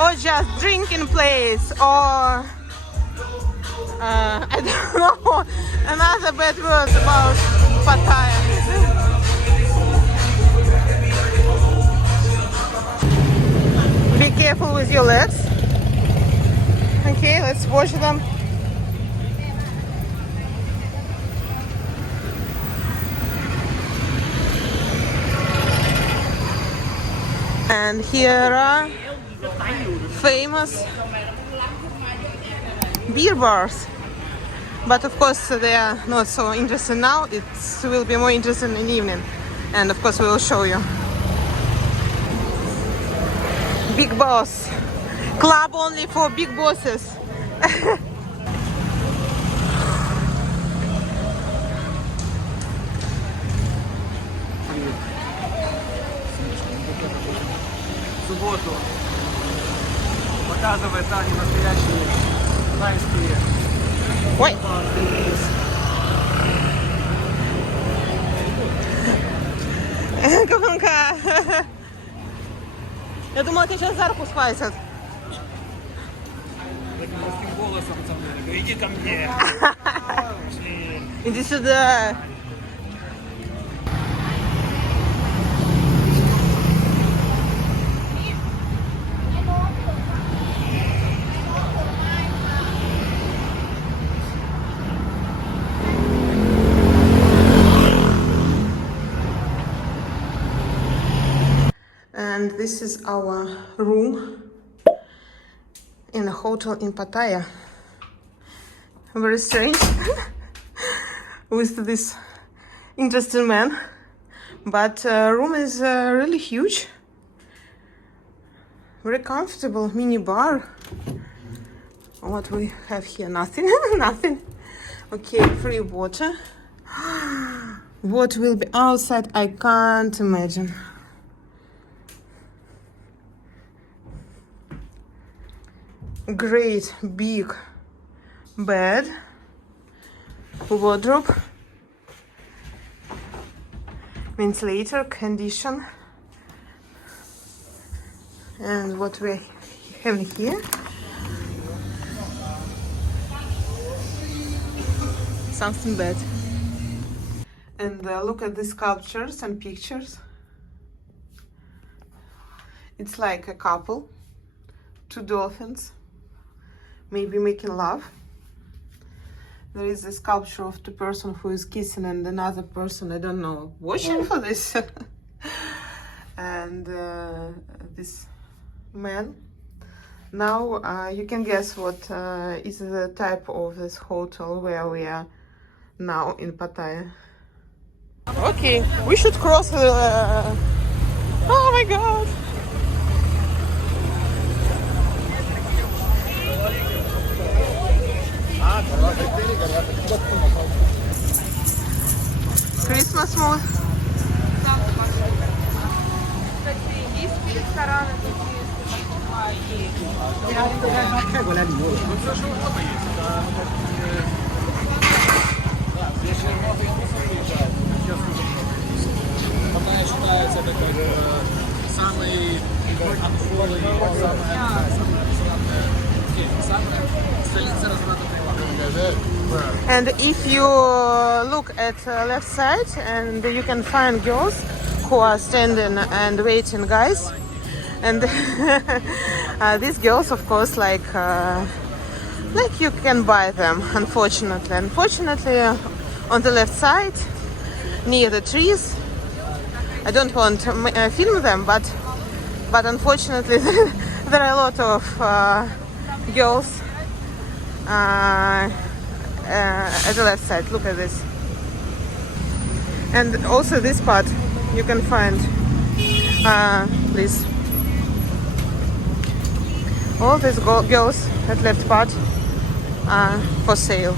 or just drinking place, or I don't know, another bad word about Pattaya. Be careful with your legs. Okay, let's wash them. And here are famous beer bars. But of course they are not so interesting now. It will be more interesting in the evening. And of course we will show you. Big boss. Club only for big bosses. Субботу показывает они настоящие тайские. Ой! Кухонка! Я думала, тебя сейчас за руку схватят. Таким простым голосом со мной. Я говорю, иди ко мне. Иди сюда. And this is our room in a hotel in Pattaya. Very strange with this interesting man, but room is really huge, very comfortable. Mini bar. What we have here? Nothing. Nothing. Okay, free water. What will be outside? I can't imagine. Great big bed, wardrobe, ventilator, condition, and what we have here, something bad. And look at the sculptures and pictures. It's like a couple, two dolphins, maybe making love. There is a sculpture of the person who is kissing and another person, I don't know, watching for this. And this man. Now you can guess what is the type of this hotel where we are now in Pattaya. Okay, we should cross oh my god! Christmas mood. Паттайя считается самый отхожий, самая столица разврата Таиланда. And if you look at left side, and you can find girls who are standing and waiting guys, and these girls, of course, like you can buy them. Unfortunately, on the left side, near the trees. I don't want to film them, but unfortunately there are a lot of girls at the left side. Look at this. And also this part you can find, please, all these girls at left part are for sale.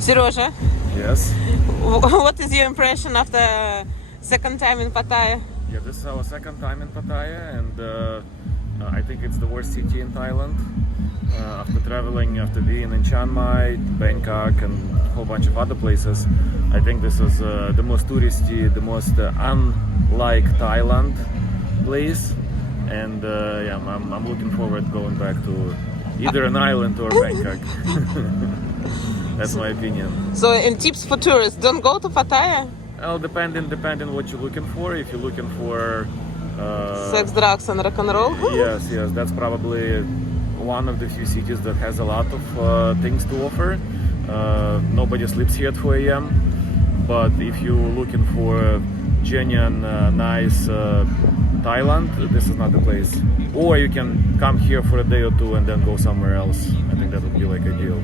Serioja, Yes. what is your impression after second time in Pattaya? Yeah, this is our second time in Pattaya, and I think it's the worst city in Thailand. After traveling, after being in Chiang Mai, Bangkok, and a whole bunch of other places, I think this is the most touristy, the most unlike Thailand place. And yeah, I'm looking forward going back to either an island or Bangkok. That's my opinion. So, in tips for tourists, don't go to Pattaya? Well, depending what you're looking for. If you're looking for Sex, drugs and rock and roll? yes, that's probably one of the few cities that has a lot of things to offer. Nobody sleeps here at 4 a.m. But if you're looking for genuine, nice Thailand, this is not the place. Or you can come here for a day or two and then go somewhere else. I think that would be like ideal.